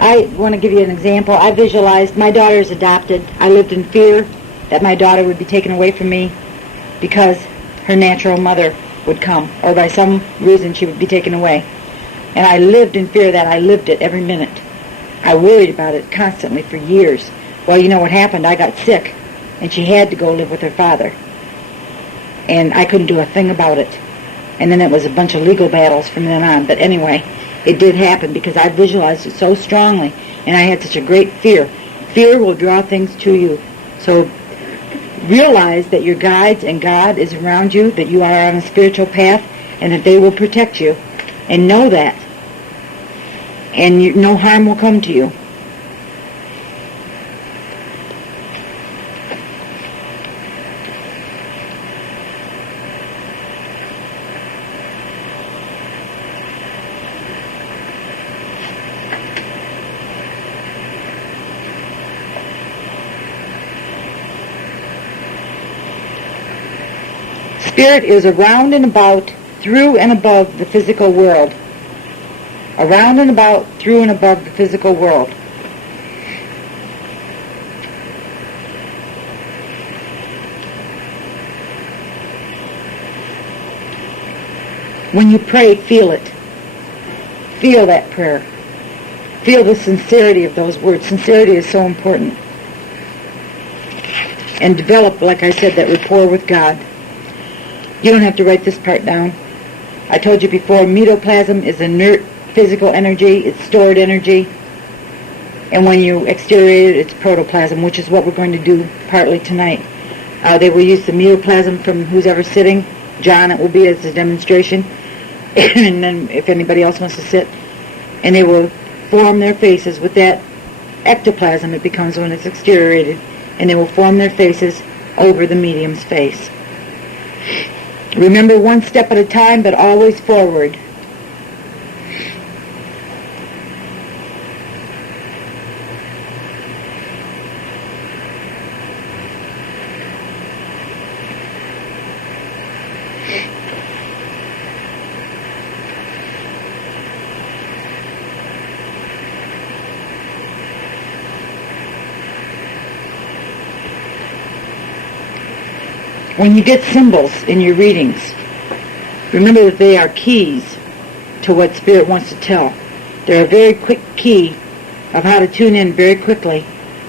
I want to give you an example. I visualized my daughter is adopted. I lived in fear that my daughter would be taken away from me because her natural mother would come, or by some reason she would be taken away. And I lived in fear of that. I lived it every minute. I worried about it constantly for years. Well, you know what happened? I got sick, and she had to go live with her father. And I couldn't do a thing about it. And then it was a bunch of legal battles from then on. But anyway, it did happen because I visualized it so strongly, and I had such a great fear. Fear will draw things to you. So realize that your guides and God is around you, that you are on a spiritual path, and that they will protect you. And know that. And no harm will come to you. Spirit is around and about, through and above the physical world. Around and about, through and above the physical world. When you pray, feel it. Feel that prayer. Feel the sincerity of those words. Sincerity is so important. And develop, like I said, that rapport with God. You don't have to write this part down. I told you before, metaplasm is inert physical energy. It's stored energy. And when you exteriorate it, it's protoplasm, which is what we're going to do partly tonight. They will use the metaplasm from who's ever sitting. John, it will be as a demonstration. And then if anybody else wants to sit. And they will form their faces with that ectoplasm it becomes when it's exteriorated. And they will form their faces over the medium's face. Remember, one step at a time, but always forward. When you get symbols in your readings, remember that they are keys to what Spirit wants to tell. They're a very quick key of how to tune in very quickly,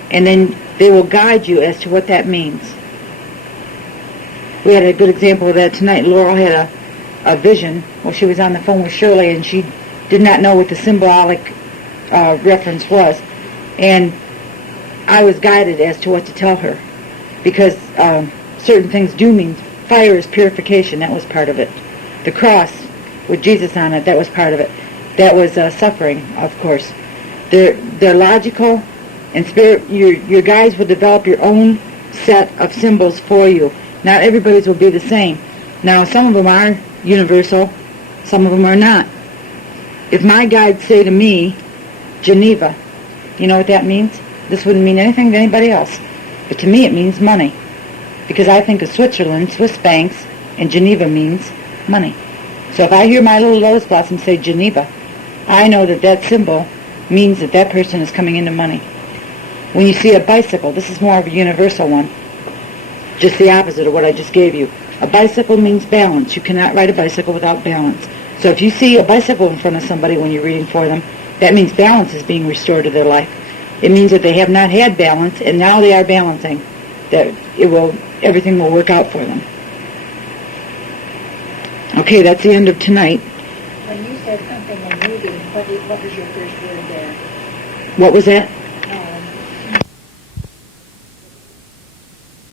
and then they will guide you as to what that means. We had a good example of that tonight. Laurel had a vision. Well, she was on the phone with Shirley, and she did not know what the symbolic reference was. And I was guided as to what to tell her, because certain things do mean. Fire is purification. That was part of it. The cross with Jesus on it, that was part of it. That was suffering, of course. They're logical, and Spirit, your guides will develop your own set of symbols for you. Not everybody's will be the same. Now, some of them are universal, some of them are not. If my guides say to me, Geneva, you know what that means? This wouldn't mean anything to anybody else. But to me it means money. Because I think of Switzerland, Swiss banks, and Geneva means money. So if I hear my little lotus blossom say Geneva, I know that that symbol means that that person is coming into money. When you see a bicycle, this is more of a universal one, just the opposite of what I just gave you. A bicycle means balance. You cannot ride a bicycle without balance. So if you see a bicycle in front of somebody when you're reading for them, that means balance is being restored to their life. It means that they have not had balance, and now they are balancing. That everything will work out for them. Okay, that's the end of tonight. When you said something in reading, what was your first word there? What was that?